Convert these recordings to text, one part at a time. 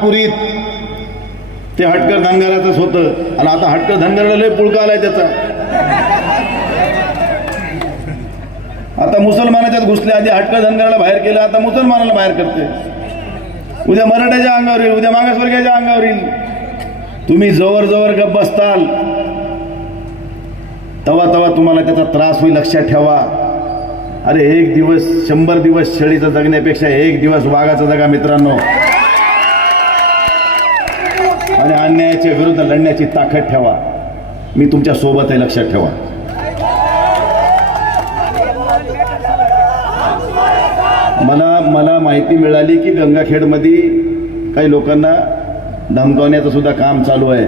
पुरीत ते हटकर धनगराचंच होतं आणि आता हटकर धनगराला लय पुळका आलाय त्याचा. आता मुसलमानाच्यात घुसले, आधी हटकर धनगराला बाहेर केलं, आता मुसलमानाला बाहेर करते. उद्या मराठ्याच्या अंगावर येईल, उद्या मागासवर्गीयाच्या अंगावर येईल. तुम्ही जवळ जवळ गप्प बसताल तवा तवा तुम्हाला त्याचा त्रास होईल, लक्षात ठेवा. अरे एक दिवस 100 दिवस शेळीचं जगण्यापेक्षा एक दिवस वाघाचं जगा मित्रांनो. आणि अन्यायाच्या विरुद्ध लढण्याची ताकद ठेवा. मी तुमच्या सोबत आहे, लक्षात ठेवा. मला माहिती मिळाली की गंगाखेडमध्ये काही लोकांना धमकावण्याचं सुद्धा काम चालू आहे.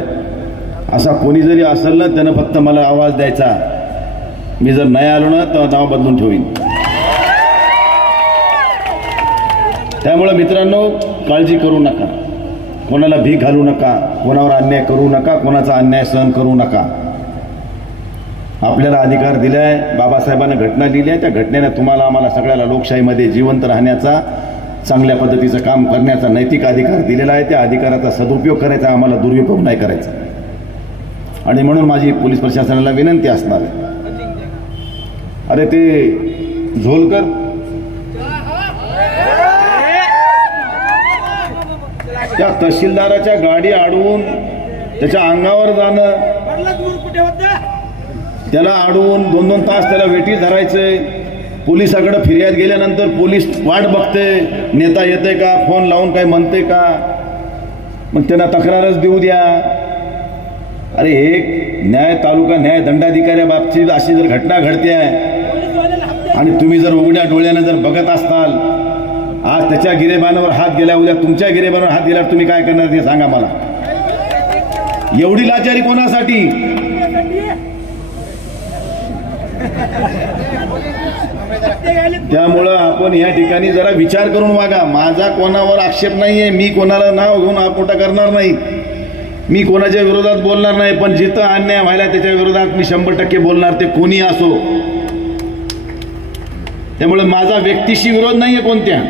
असा कोणी जरी असेल ना, त्यानं फक्त मला आवाज द्यायचा. मी जर नाही आलो ना तर नाव बदलून ठेवीन. त्यामुळे मित्रांनो, काळजी करू नका, कोणाला भीक घालू नका, कोणावर अन्याय करू नका, कोणाचा अन्याय सहन करू नका. आपल्याला अधिकार दिलाय, बाबासाहेबांनी घटना दिली आहे. त्या घटनेने तुम्हाला आम्हाला सगळ्याला लोकशाहीमध्ये जिवंत राहण्याचा, चांगल्या पद्धतीचं काम करण्याचा नैतिक अधिकार दिलेला आहे. त्या अधिकाराचा सदुपयोग करायचा, आम्हाला दुरुपयोग नाही करायचा. आणि म्हणून माझी पोलीस प्रशासनाला विनंती असणार आहे. अरे ते झोलकर त्या तहसीलदाराच्या गाडी अडवून त्याच्या अंगावर जाणं, त्याला अडवून 2-2 तास त्याला वेठी धरायचंय. पोलिसाकडे फिर्याद गेल्यानंतर पोलीस वाट बघते, नेता येते का, फोन लावून काय म्हणते का, मग त्यांना तक्रारच देऊ द्या. अरे एक न्याय तालुका न्याय दंडाधिकारी बाबतीत अशी जर घटना घडते आणि तुम्ही जर उघड्या डोळ्याने जर बघत असताल, आज त्याच्या गिरेबानावर हात गेला, उद्या तुमच्या गिरेबानावर हात गेल्यावर तुम्ही काय करणार ते सांगा मला. एवढी लाचारी कोणासाठी? त्यामुळं आपण या ठिकाणी जरा विचार करून वागा. माझा कोणावर आक्षेप नाहीये, मी कोणाला नाव घेऊन आपोटा करणार नाही, मी कोणाच्या विरोधात बोलणार नाही. पण जिथं अन्याय व्हायला त्याच्या विरोधात मी 100% बोलणार, ते कोणी असो. त्यामुळे माझा व्यक्तीशी विरोध नाहीये, कोणत्या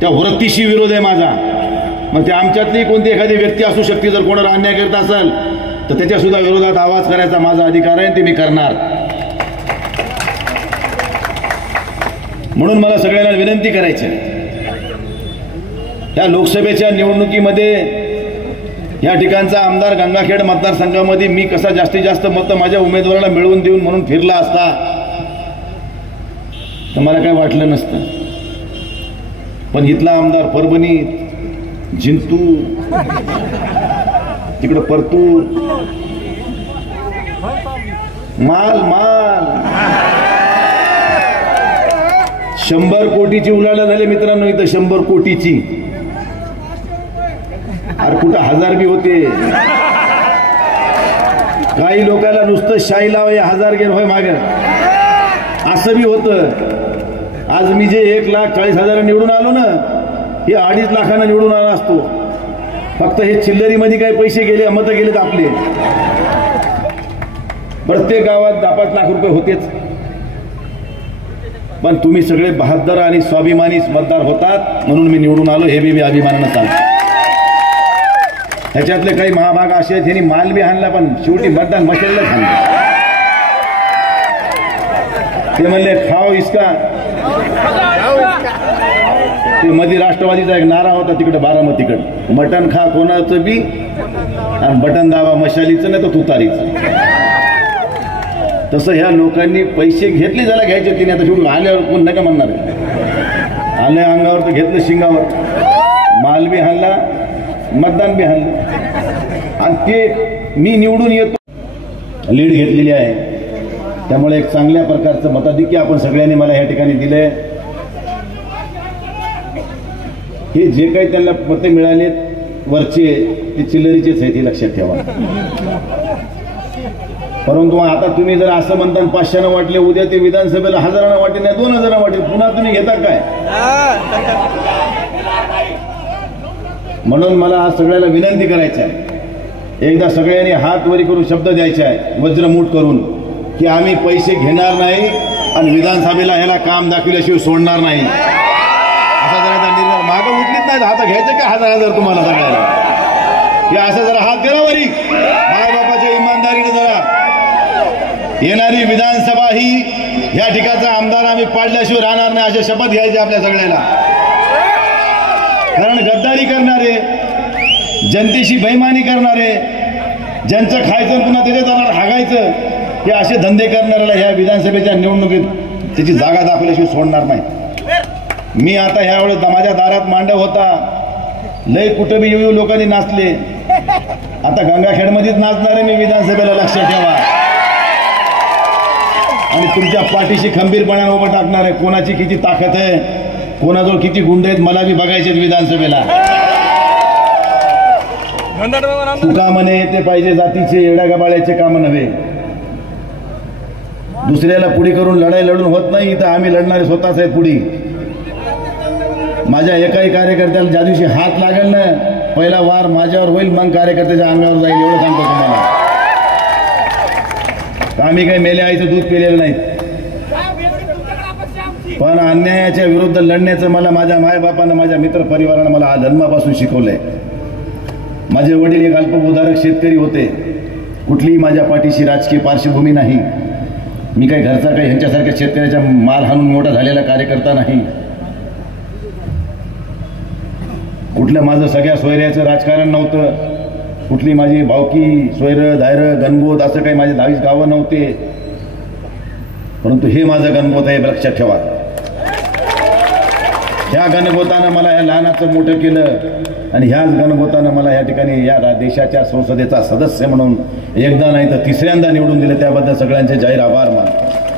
त्या वृत्तीशी विरोध आहे माझा. मग त्या आमच्यातली कोणती एखादी व्यक्ती असू शकते, जर कोणाला अन्याय करत असेल तर त्याच्या सुद्धा विरोधात आवाज करायचा माझा अधिकार आहे, ते मी करणार. म्हणून मला सगळ्यांना विनंती करायची आहे, या लोकसभेच्या निवडणुकीमध्ये या ठिकाणचा आमदार गंगाखेड मतदारसंघामध्ये मी कसा जास्तीत जास्त मतं माझ्या उमेदवाराला मिळवून देऊन म्हणून फिरला असता तर मला काय वाटलं नसतं. पण इथला आमदार परभणी, जिंतूर, तिकडं परतूर, माल 100 कोटीची उलाढाल झाली मित्रांनो. इथं 100 कोटीची. अरे कुठं 1000 बी होते. काही लोकांना नुसतं शाही लाव 1000 गेलं होय मागे, असं बी होतं. आज मी जे 1,40,000 निवडून आलो ना, हे 2.5 लाखांना निवडून आला असतो. फक्त हे चिल्लरीमध्ये काही पैसे गेले, मतं गेलेत आपले. प्रत्येक गावात 10-5 लाख रुपये होतेच. पण तुम्ही सगळे बहादर आणि स्वाभिमानी मतदार होतात म्हणून मी निवडून आलो, हे बी अभिमानानं सांगतो. ह्याच्यातले काही महाभाग असे आहेत, ह्यांनी माल बी आणला पण शेवटी मतदान मशालला आणलं. ते म्हणले खाओ इसका. ते मध्ये राष्ट्रवादीचा एक नारा होता तिकडे बारामतीकडे, मटण खा कोणाचं बी आणि बटन दाबा मशालीचं नाही तर तुतारीचं. तसं ह्या लोकांनी पैसे घेतले, ज्याला घ्यायचे तिने आता शेवटी आल्यावर कोण नका म्हणणार. आल्या अंगावर तर घेतलं शिंगावर, माल बी हाणला, मतदान बी हाणलं. आणि ते मी निवडून येतो, लीड घेतलेली आहे. त्यामुळे एक चांगल्या प्रकारचं मताधिक्य आपण सगळ्यांनी मला या ठिकाणी दिलंय. हे जे काही त्यांना मते मिळालेत वरचे, ते चिल्लरीचेच आहेत, हे लक्षात ठेवा. परंतु आता तुम्ही जर असं म्हणता 500 वाटले, उद्या ते विधानसभेला 1000 वाटेल, नाही 2000 वाटेल, पुन्हा तुम्ही घेता काय? म्हणून मला आज सगळ्याला विनंती करायची आहे, एकदा सगळ्यांनी हात वरी करून शब्द द्यायचे आहे वज्रमूठ करून, की आम्ही पैसे घेणार नाही आणि विधानसभेला ह्याला काम दाखविल्याशिवाय सोडणार नाही. असा जरा निर्णय मागं उठलीत नाही आता घ्यायचं का 1000 तुम्हाला सगळ्याला हे असं जरा हात दिला वरी मायबापाच्या इमानदारीने जरा येणारी विधानसभा ही या ठिकाणचा आमदार आम्ही पाडल्याशिवाय राहणार नाही असे शपथ घ्यायचे आपल्या सगळ्याला कारण गद्दारी करणारे जनतेशी बेईमानी करणारे ज्यांचं खायचं पुन्हा तिथे जाणार हागायचं हे असे धंदे करणाऱ्याला ह्या विधानसभेच्या निवडणुकीत त्याची जागा दाखवल्याशिवाय सोडणार नाही मी आता ह्यावेळेस माझ्या दारात मांडव होता लय कुठं बी येऊ लोकांनी नाचले आता गंगाखेडमध्येच नाचणार आहे मी विधानसभेला लक्षात ठेवा आणि तुमच्या पाठीशी खंबीरपणाने उभं टाकणार आहे कोणाची किती ताकद आहे कोणाजवळ किती गुंड आहेत मला बी बघायचे विधानसभेला तुका म्हणे ते पाहिजे जातीचे येड्या गबाळ्याचे काम नव्हे दुसऱ्याला पुढी करून लढाई लढून होत नाही तर आम्ही लढणारे स्वतःच आहे पुढी माझ्या एकाही कार्यकर्त्याला ज्या दिवशी हात लागेल ना पहिला वार माझ्यावर होईल मग कार्यकर्त्याच्या अंगावर जाईल एवढं सांगतो तुम्हाला आम्ही काही मेल्या आईचं दूध पिलेलं नाही पण अन्यायाच्या विरुद्ध लढण्याचं मला माझ्या मायबापानं माझ्या मित्र परिवारानं मला जन्मापासून शिकवलंय माझे वडील एक अल्पभूधारक शेतकरी होते कुठलीही माझ्या पाठीशी राजकीय पार्श्वभूमी नाही मी काही घरचा काही ह्यांच्यासारख्या शेतकऱ्याचा माल हाणून मोठा झालेला कार्यकर्ता नाही कुठलं माझं सगळ्या सोयऱ्याचं राजकारण नव्हतं कुठली माझी भावकी सोयरं धायरं गणगोत असं काही माझे 22 गावं नव्हते परंतु हे माझं गणगोत आहे लक्षात ठेवा ह्या गणगोतानं मला ह्या लहानाचं मोठं केलं आणि ह्याच गणगोतानं मला या ठिकाणी या देशाच्या संसदेचा सदस्य म्हणून एकदा नाही तर तिसऱ्यांदा निवडून दिलं त्याबद्दल सगळ्यांचे जाहीर आभार मानतो